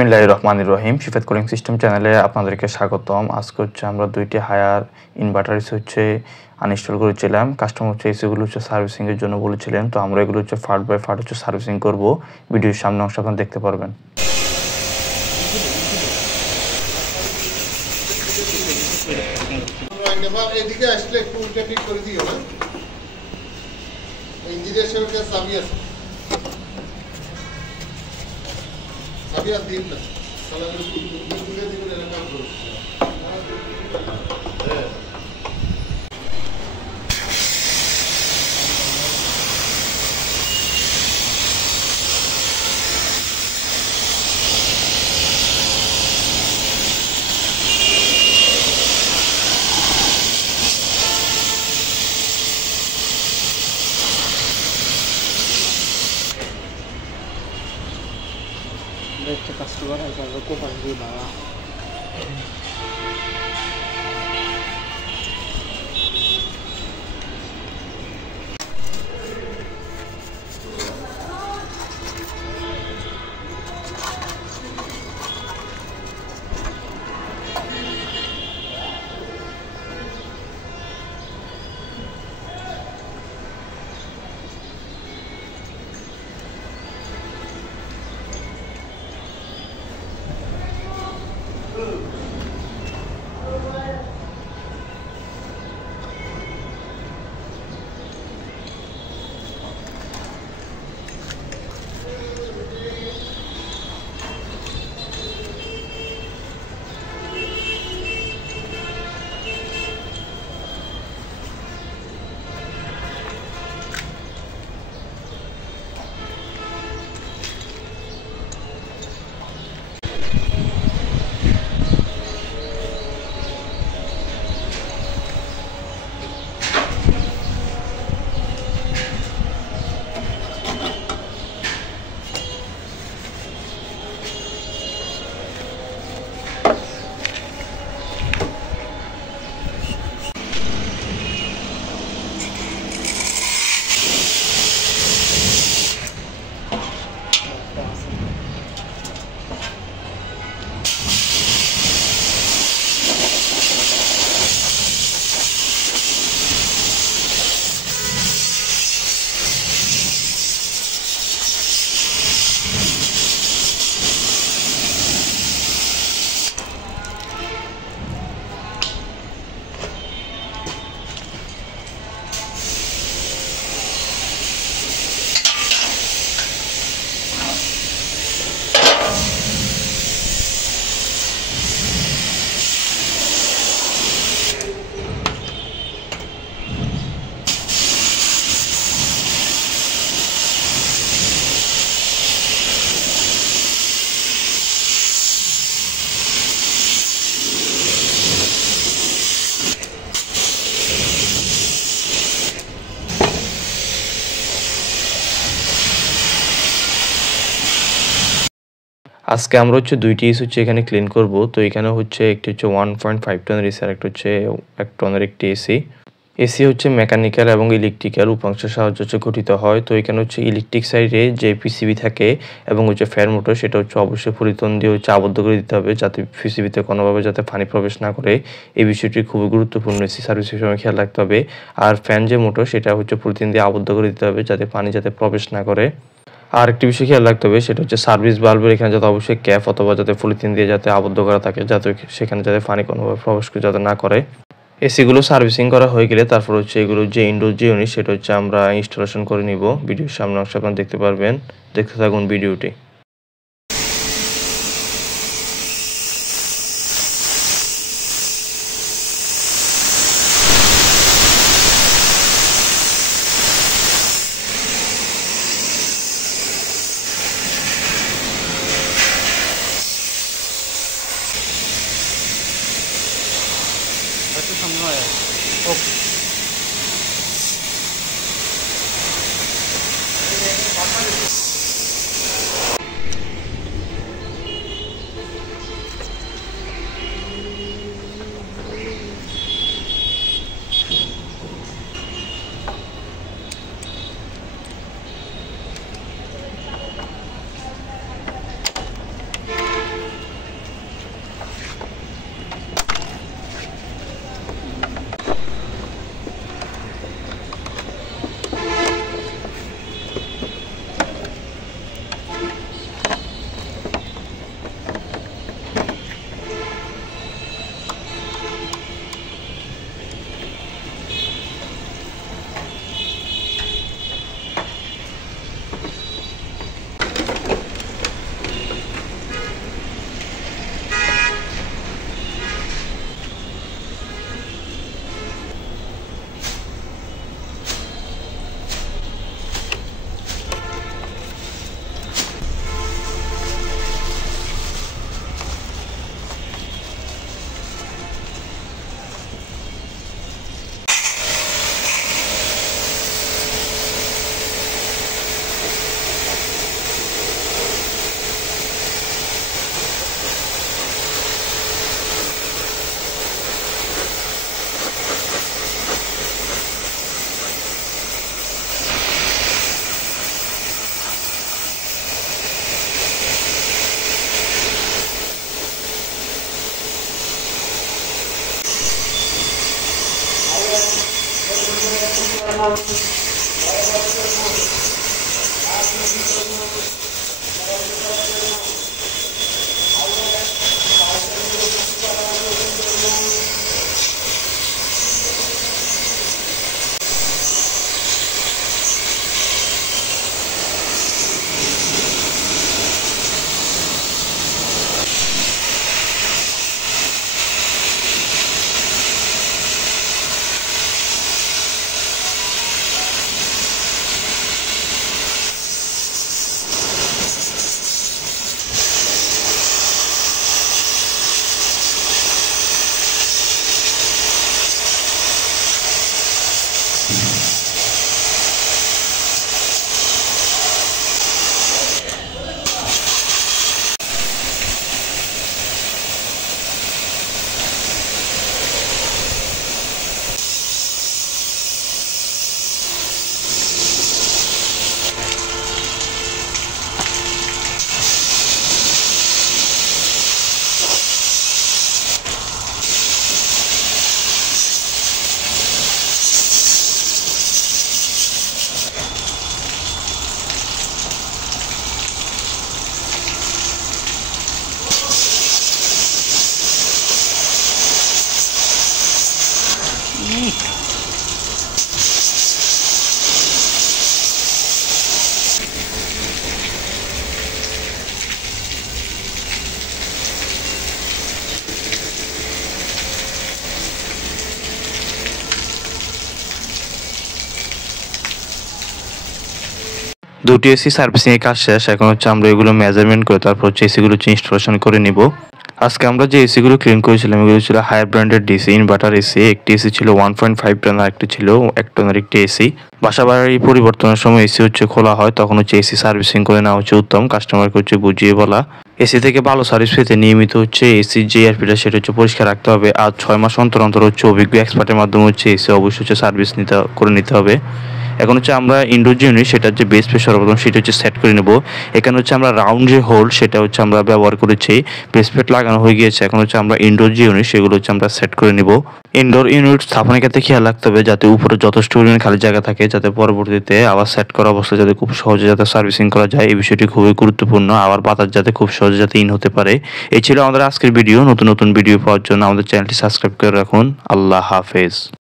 বিসমিল্লাহির রহমানির রহিম। Shifat cooling system চ্যানেলে আপনাদেরকে স্বাগতম। আজকে হচ্ছে আমরা দুইটি হায়ার ইনভার্টার হচ্ছে আনইনস্টল করেছিলাম। কাস্টমার হচ্ছে এসিগুলো হচ্ছে সার্ভিসিংয়ের জন্য বলেছিলেন, তো আমরা এগুলো হচ্ছে পার্ট বাই পার্ট হচ্ছে সার্ভিসিং করব। ভিডিওর সামনে অংশ আপনারা দেখতে পারবেন। এদিকে আসলে একটু উল্টা ঠিক করে দিও না। ইঞ্জিনিয়ার সাহেবের কাছে চাবি আছে, চাবি আর দিন না, তাহলে তুলে দিবেন এলাকা করো। Este castigo es el que ocupa el día. আজকে আমরা হচ্ছে দুইটি এসি হচ্ছে এখানে ক্লিন করব। তো এখানে হচ্ছে একটি হচ্ছে 1.5 টনের এসি আর একটা হচ্ছে 1 টনের একটি এসি। এসি হচ্ছে মেকানিক্যাল এবং ইলেকট্রিক্যাল উপাংশের সাহায্যে হচ্ছে গঠিত হয়। তো এখানে হচ্ছে ইলেকট্রিক সাইডে যে পিসিবি থাকে এবং হচ্ছে ফ্যান মোটর, সেটা হচ্ছে অবশ্যই পলিথিন দিয়ে হচ্ছে আবদ্ধ করে দিতে হবে, যাতে পিসিবিতে কোনোভাবে যাতে পানি প্রবেশ না করে। এই বিষয়টি খুবই গুরুত্বপূর্ণ, এসি সার্ভিসের সময় খেয়াল রাখতে হবে। আর ফ্যান যে মোটর, সেটা হচ্ছে পলিথিন দিয়ে আবদ্ধ করে দিতে হবে, যাতে পানি যাতে প্রবেশ না করে। আর একটি বিষয় খেয়াল রাখতে হবে, সেটা হচ্ছে সার্ভিস বাল্বের এখানে যাতে অবশ্যই ক্যাপ অথবা যাতে পলিথিন দিয়ে যাতে আবদ্ধ করা থাকে, যাতে সেখানে যাতে পানি কোনোভাবে প্রবেশ যাতে না করে। এসিগুলো সার্ভিসিং করা হয়ে গেলে তারপর হচ্ছে এগুলো যে ইনডোর যে ইউনিট, সেটা হচ্ছে আমরা ইনস্টলেশন করে নিব। ভিডিওর সামনে অংশ আপনারা দেখতে পারবেন, দেখতে থাকুন ভিডিওটি। Itu sama ya. Oke. দুটি এসি সার্ভিসিং এর কাজ শেষ। এখন হচ্ছে আমরা এগুলো মেজারমেন্ট করে তারপর হচ্ছে এসিগুলো ইনস্টলেশন করে নিব। আজকে আমরা যে এসিগুলো ক্লিন করেছিলাম এগুলো ছিল হায়ার ব্র্যান্ডের ডিসি ইনভার্টার এসি। একটি এসি ছিল 1.5 টন আর একটি ছিল 1 টনের একটি এসি। বাসা বাড়ি পরিবর্তনের সময় এসি হচ্ছে খোলা হয়, তখন হচ্ছে এসি সার্ভিসিং করে নেওয়া হচ্ছে উত্তম। কাস্টমারকে হচ্ছে বুঝিয়ে বলা। এসি থেকে ভালো সার্ভিস পেতে নিয়মিত হচ্ছে এসি যে এয়ারফিল্টার সেটা হচ্ছে পরিষ্কার রাখতে হবে। আর 6 মাস অন্তর অন্তর হচ্ছে অভিজ্ঞ এক্সপার্টের মাধ্যমে হচ্ছে এসি অবশ্যই হচ্ছে সার্ভিস করে নিতে হবে। এখন হচ্ছে আমরা ইনডোর যে ইউনিট সেটার যে বেস প্লেট সর্বপ্রথম সেটা হচ্ছে সেট করে নেব। এখানে হচ্ছে আমরা রাউন্ড যে হোল সেটা হচ্ছে আমরা ব্যবহার করেছি, বেস প্লেট লাগানো হয়ে গিয়েছে। এখন হচ্ছে আমরা ইনডোর যে ইউনিট সেগুলো হচ্ছে আমরা সেট করে নিব। ইনডোর ইউনিট স্থাপনের ক্ষেত্রে খেয়াল রাখতে হবে যাতে উপরে যথেষ্ট পরিমাণ খালি জায়গা থাকে, যাতে পরবর্তীতে আবার সেট করা অবস্থায় যাতে খুব সহজে যাতে সার্ভিসিং করা যায়, এই বিষয়টি খুবই গুরুত্বপূর্ণ। আবার বাতাস যাতে খুব সহজে যাতে ইন হতে পারে। এই ছিল আমাদের আজকের ভিডিও। নতুন নতুন ভিডিও পাওয়ার জন্য আমাদের চ্যানেলটি সাবস্ক্রাইব করে রাখুন। আল্লাহ হাফেজ।